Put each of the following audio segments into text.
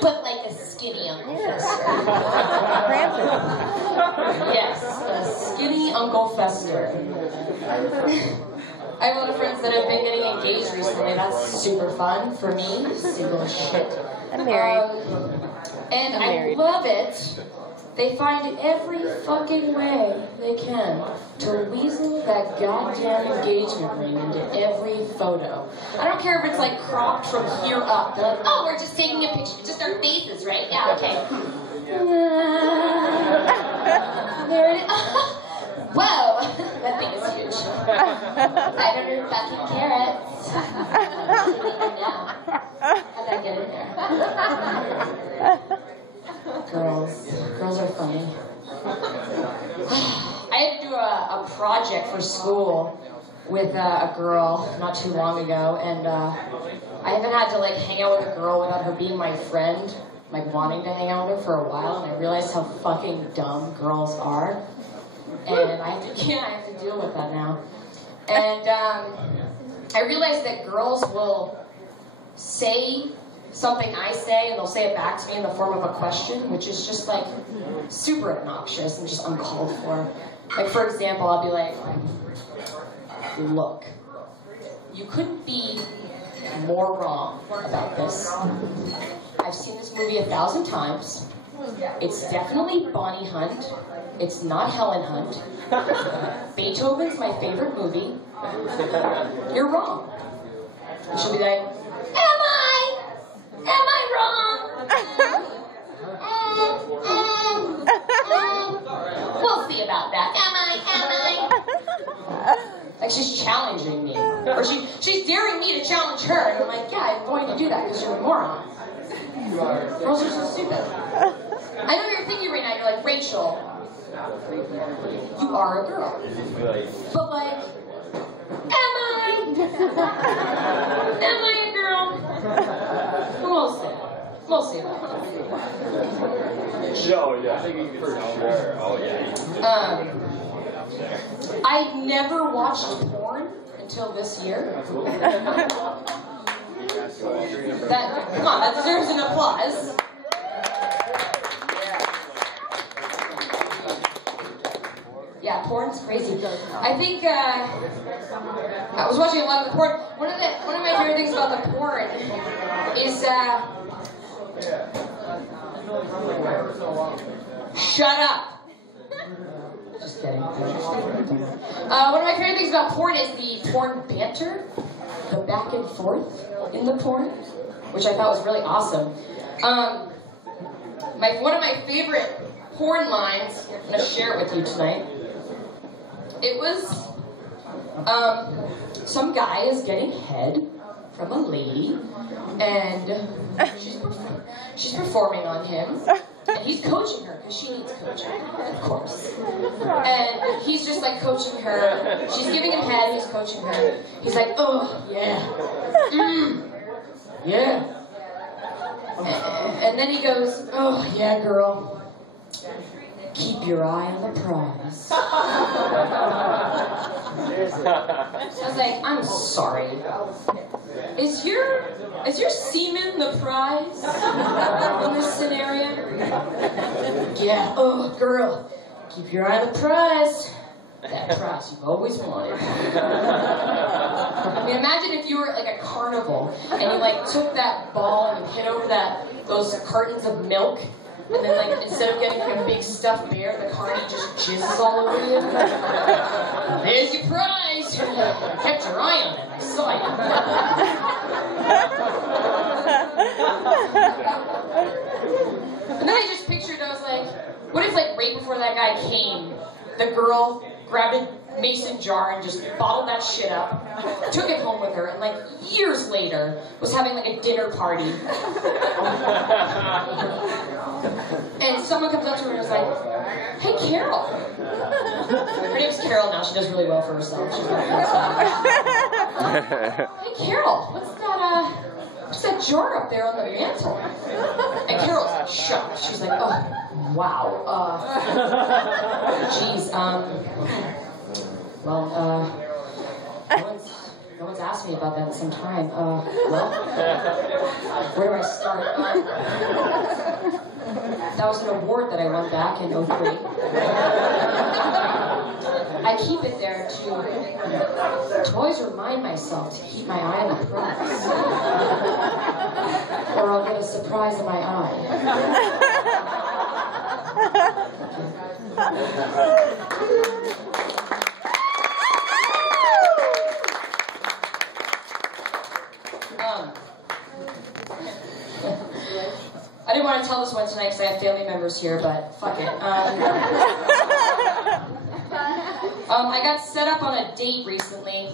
But like a skinny Uncle Fester. Yes, a skinny Uncle Fester. I have a lot of friends that have been getting engaged recently. That's super fun for me. Single as shit. I'm married. And I love it. They find every fucking way they can to weasel that goddamn engagement ring into every photo. I don't care if it's like cropped from here up. They're like, oh, we're just taking a picture, just our faces, right? Yeah, okay. There it is. Whoa, that thing is huge. 500 fucking carats. Now. How'd that get in there? Girls are funny. I had to do a project for school with a girl not too long ago, and I haven't had to like hang out with a girl without her being my friend, like wanting to hang out with her for a while, and I realized how fucking dumb girls are, and I have to deal with that now. And I realized that girls will say something I say, and they'll say it back to me in the form of a question, which is just like super obnoxious and just uncalled for. Like, for example, I'll be like, look, you couldn't be more wrong about this. I've seen this movie 1,000 times. It's definitely Bonnie Hunt. It's not Helen Hunt. Beethoven's my favorite movie. You're wrong. And she'll be like, Am I wrong? We'll see about that. Am I? Like she's challenging me. Or she's daring me to challenge her. And I'm like, yeah, I'm going to do that because you're a moron. Girls are so stupid. I know what you're thinking right now. You're like, Rachel, you are a girl. But like, am I? Am I a girl? We'll see. We'll see about that. Oh, yeah. For sure. Oh, yeah. I never watched porn until this year. Come on, that deserves an applause. Yeah, porn's crazy. I think I was watching a lot of the porn. One of my favorite things about the porn is shut up. Just kidding. One of my favorite things about porn is the porn banter, the back and forth in the porn, which I thought was really awesome. One of my favorite porn lines, I'm going to share it with you tonight. It was, some guy is getting head from a lady, and she's performing on him, and he's coaching her, because she needs coaching, of course. And he's just like coaching her, she's giving him head, he's coaching her, he's like, oh, yeah, yeah. And then he goes, oh, yeah, girl. Keep your eye on the prize. I was like, I'm sorry. Is your semen the prize in this scenario? Yeah, oh, girl, keep your eye on the prize. That prize you've always wanted. I mean, imagine if you were at like a carnival and you like took that ball and you hit over those cartons of milk. And then, like, instead of getting like a big stuffed bear, the carny just jizzes all over you. There's your prize! You kept your eye on it. I saw you. And then I just pictured, I was like, what if, like, right before that guy came, the girl grabbed a mason jar and just bottled that shit up, took it home with her, and like years later was having like a dinner party. And someone comes up to her and is like, hey, Carol. Her name's Carol now. She does really well for herself. She's not hey, Carol, what's that jar up there on the mantle? And Carol's like shocked. She's like, oh, wow. Geez, no No one's asked me about that in some time. Well, where do I start? That was an award that I won back in '03. I keep it there to always remind myself to keep my eye on the prize. Or I'll get a surprise in my eye. I didn't want to tell this one tonight because I have family members here, but fuck it. I got set up on a date recently,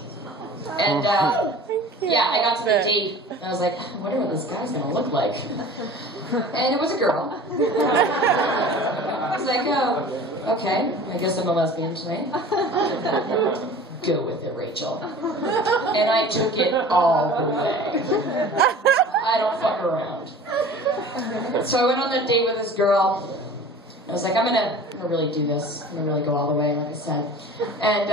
and yeah, I got to the date, and I was like, I wonder what this guy's gonna look like. And it was a girl. I was like, oh, okay, I guess I'm a lesbian tonight. Go with it, Rachel. And I took it all the way. I don't fuck around. So I went on the date with this girl. I was like, I'm gonna really do this. I'm gonna really go all the way, like I said. And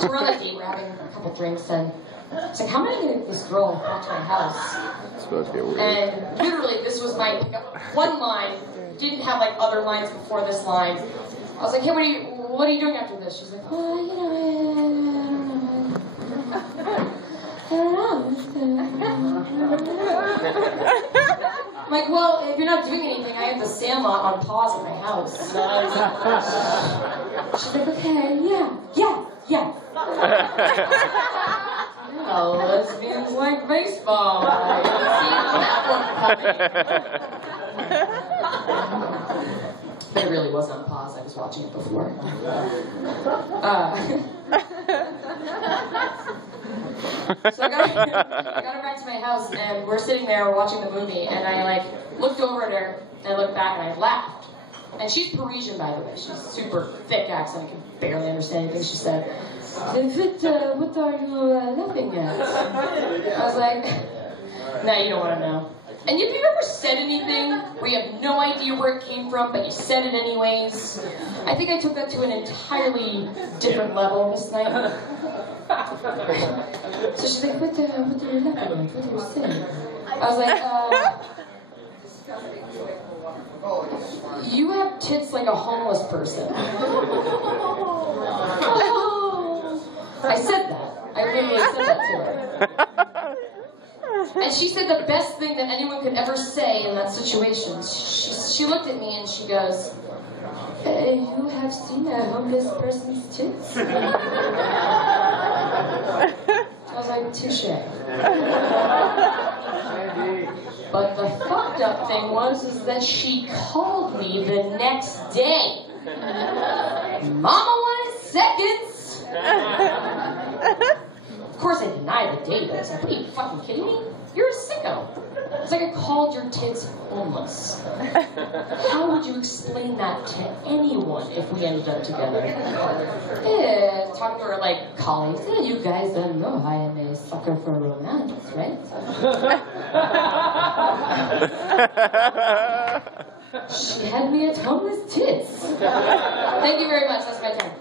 so we're on the date, we're having a couple drinks, and it's like, how am I gonna get this girl back to my house? It's supposed to get weird. And literally, this was my pickup. One line, didn't have like other lines before this line. I was like, hey, what are you doing after this? She's like, oh, you know, I don't know. I'm like, well, if you're not doing anything, I have the Sandlot on pause at my house. She's like, okay, yeah. Oh, lesbians like baseball. I didn't see that one coming. But it really was on pause. I was watching it before. So I got her back to my house, and we're sitting there watching the movie, and I like looked over at her, and I looked back, and I laughed. And she's Parisian, by the way. She's super thick accent. I can barely understand anything she said. What are you laughing at? I was like, nah, you don't want to know. And if you've ever said anything where you have no idea where it came from, but you said it anyways, I think I took that to an entirely different level this night. So she's like, what are you laughing at? What are you saying? I was like, you have tits like a homeless person. I said that. I literally said that to her. And she said the best thing that anyone could ever say in that situation. She looked at me and she goes, you have seen a homeless person's tits? I was like, touche. But the fucked up thing is that she called me the next day. Mama wanted seconds. Of course I denied the date. I was like, what are you fucking kidding me? You're a sicko. It's like I called your tits homeless. How would you explain that to anyone if we ended up together? Yeah, talking to her like colleagues. Yeah, you guys don't know I am a sucker for romance, right? She had me at homeless tits. Thank you very much. That's my time.